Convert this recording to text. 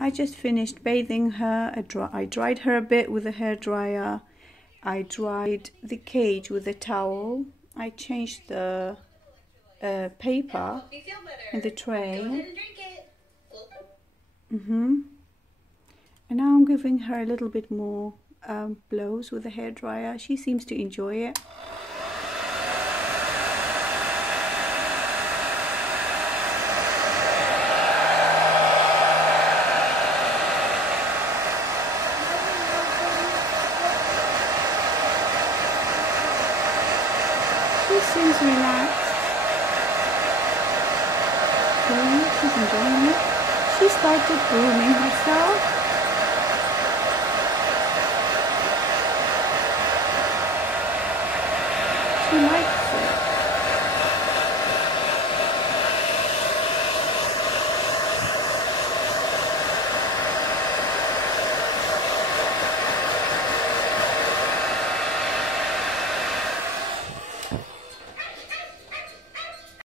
I just finished bathing her. I dried her a bit with a hairdryer. I dried the cage with a towel. I changed the paper in the tray. And now I'm giving her a little bit more blows with the hairdryer. She seems to enjoy it. She seems relaxed. She's enjoying it. She started grooming herself.